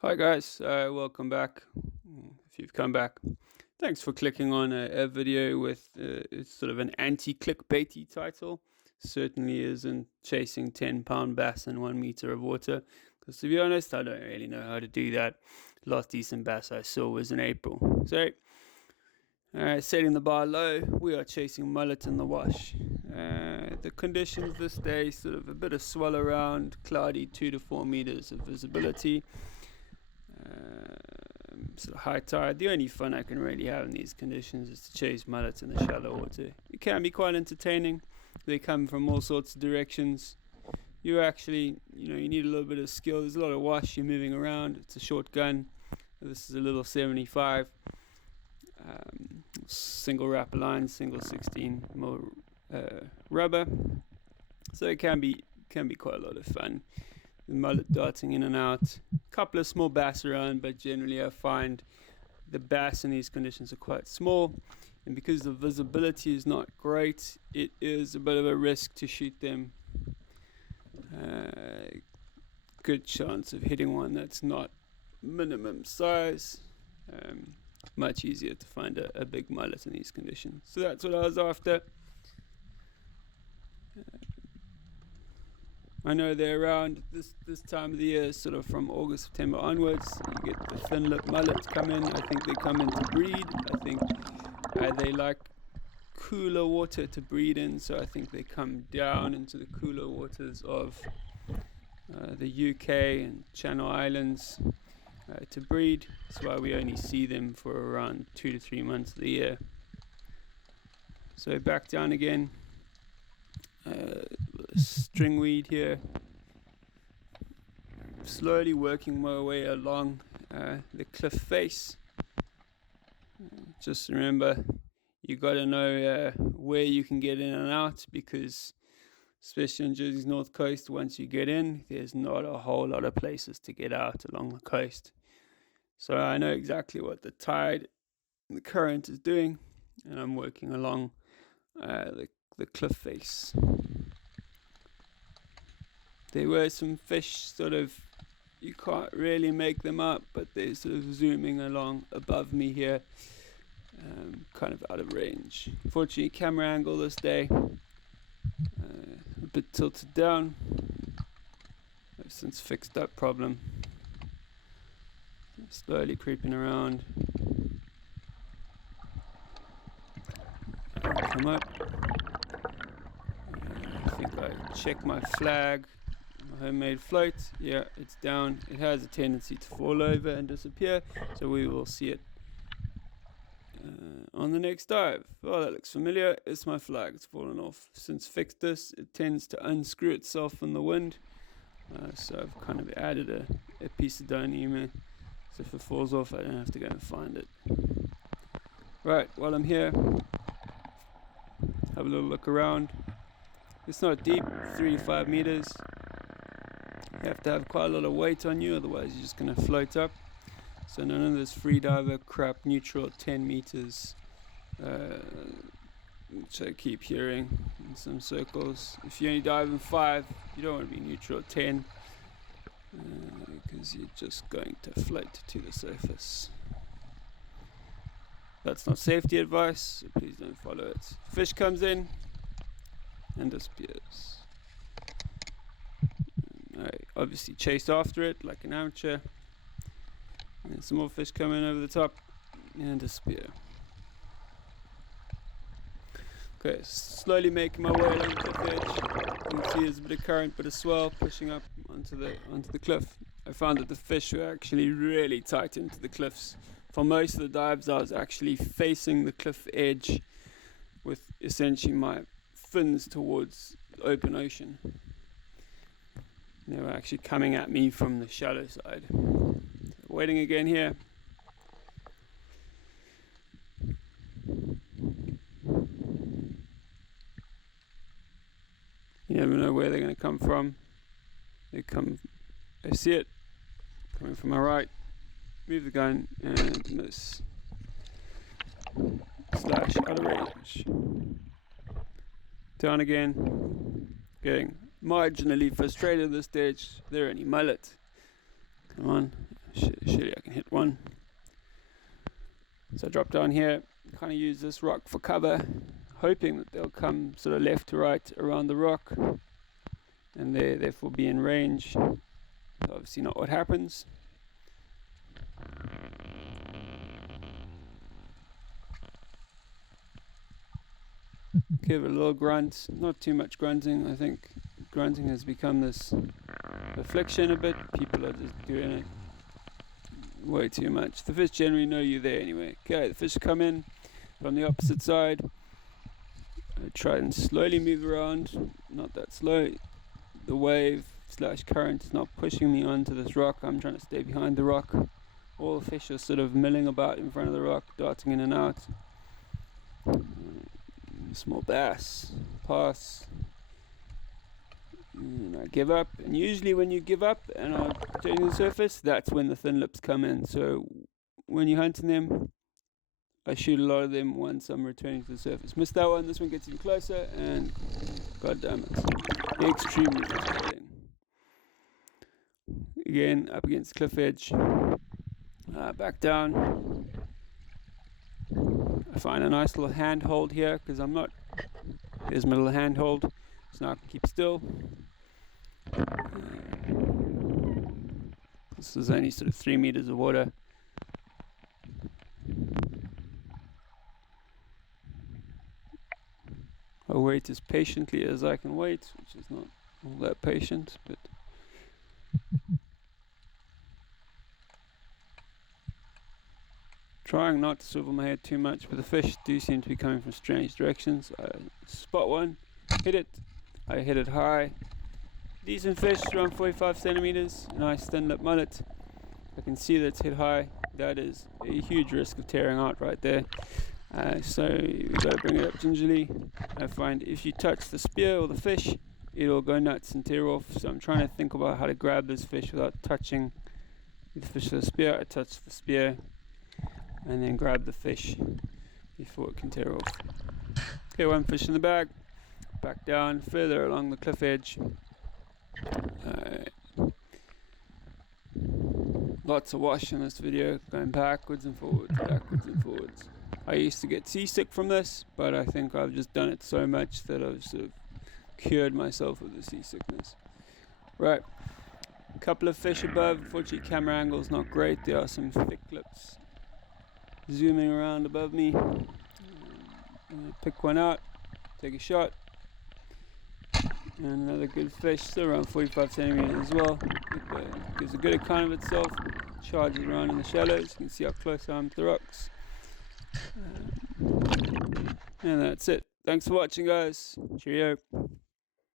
Hi guys, welcome back. If you've come back, thanks for clicking on a video with it's sort of an anti-clickbaity title. Certainly isn't chasing 10-pound bass in 1 meter of water. Because to be honest, I don't really know how to do that. Last decent bass I saw was in April. So, setting the bar low, we are chasing mullet in the wash. The conditions this day, sort of a bit of swell around, cloudy, 2 to 4 meters of visibility. Sort of high tide. The only fun I can really have in these conditions is to chase mullets in the shallow water. It can be quite entertaining. They come from all sorts of directions. You actually, you need a little bit of skill. There's a lot of wash. You're moving around. It's a short gun. This is a little 75. Single wrapper line, single 16 mil rubber. So it can be quite a lot of fun. The mullet darting in and out. A couple of small bass around, but generally I find the bass in these conditions are quite small, and because the visibility is not great, it is a bit of a risk to shoot them. Good chance of hitting one that's not minimum size. Much easier to find a big mullet in these conditions. So that's what I was after. I know they're around this time of the year, sort of from August, September onwards. You get the thin lip mullets come in. I think they come in to breed. I think they like cooler water to breed in, so I think they come down into the cooler waters of the UK and Channel Islands to breed. That's why we only see them for around 2 to 3 months of the year. So back down again. Stringweed here, slowly working my way along the cliff face. Just remember, you got to know where you can get in and out, because especially on Jersey's north coast, once you get in, there's not a whole lot of places to get out along the coast. So I know exactly what the tide and the current is doing, and I'm working along the cliff face. There were some fish, sort of, you can't really make them up, but they're sort of zooming along above me here, kind of out of range. Fortunately, camera angle this day, a bit tilted down. I've since fixed that problem. Slowly creeping around. Come up. I think I check my flag. Homemade float, yeah, it's down. It has a tendency to fall over and disappear, so we will see it on the next dive. Oh, that looks familiar. It's my flag. It's fallen off. Since fixed this, it tends to unscrew itself in the wind, so I've kind of added a piece of Dyneema, so if it falls off, I don't have to go and find it. Right, while I'm here, have a little look around. It's not deep, 3 to 5 meters. You have to have quite a lot of weight on you, otherwise you're just going to float up. So none of this freediver crap, neutral 10 meters, which I keep hearing in some circles. If you only dive in 5, you don't want to be neutral 10, because you're just going to float to the surface. That's not safety advice, so please don't follow it. Fish comes in and disappears. I obviously chase after it like an amateur, and some more fish come in over the top and disappear. Okay, slowly making my way along the cliff edge. You can see there's a bit of current, bit of swell pushing up onto the cliff. I found that the fish were actually really tight into the cliffs. For most of the dives, I was actually facing the cliff edge with essentially my fins towards the open ocean. They were actually coming at me from the shallow side. Waiting again here. You never know where they're going to come from. I see it coming from my right. Move the gun and miss. Slash out of range. Down again. Getting marginally frustrated at this stage. They're only mullet. Come on, Surely I can hit one. So I drop down here, kind of use this rock for cover, hoping that they'll come sort of left to right around the rock and therefore be in range. Obviously not what happens. Give it a little grunt, not too much grunting. I think grunting has become this affliction a bit. People are just doing it way too much. The fish generally know you're there anyway. Okay, the fish come in from the opposite side. I try and slowly move around, not that slow. The wave / current is not pushing me onto this rock. I'm trying to stay behind the rock. All the fish are sort of milling about in front of the rock, darting in and out. Small bass, pass. And I give up, and usually when you give up and are turning to the surface, that's when the thin lips come in. So when you're hunting them, I shoot a lot of them once I'm returning to the surface. Missed that one. This one gets even closer, and god damn it, extremely frustrating. Again, up against the cliff edge. Back down. I find a nice little handhold here because I'm not. There's my little handhold, so now I can keep still. This is only sort of 3 meters of water. I wait as patiently as I can wait, which is not all that patient, but trying not to swivel my head too much, but the fish do seem to be coming from strange directions. I spot one, hit it. I hit it high. Decent fish, around 45 centimeters. Nice thin lip mullet. I can see that it's hit high. That is a huge risk of tearing out right there. So we've got to bring it up gingerly. I find if you touch the spear or the fish, it'll go nuts and tear off. So I'm trying to think about how to grab this fish without touching the fish with the spear. I touch the spear and then grab the fish before it can tear off. Okay, one fish in the bag. Back down further along the cliff edge. Lots of wash in this video, going backwards and forwards, backwards and forwards. I used to get seasick from this, but I think I've just done it so much that I've sort of cured myself of the seasickness. Right, a couple of fish above. Unfortunately, camera angle's not great. There are some thick lips zooming around above me. Pick one out, take a shot. And another good fish, still around 45 centimeters as well. Gives a good account of itself. Charges around in the shallows. You can see how close I am to the rocks. And that's it. Thanks for watching, guys. Cheerio.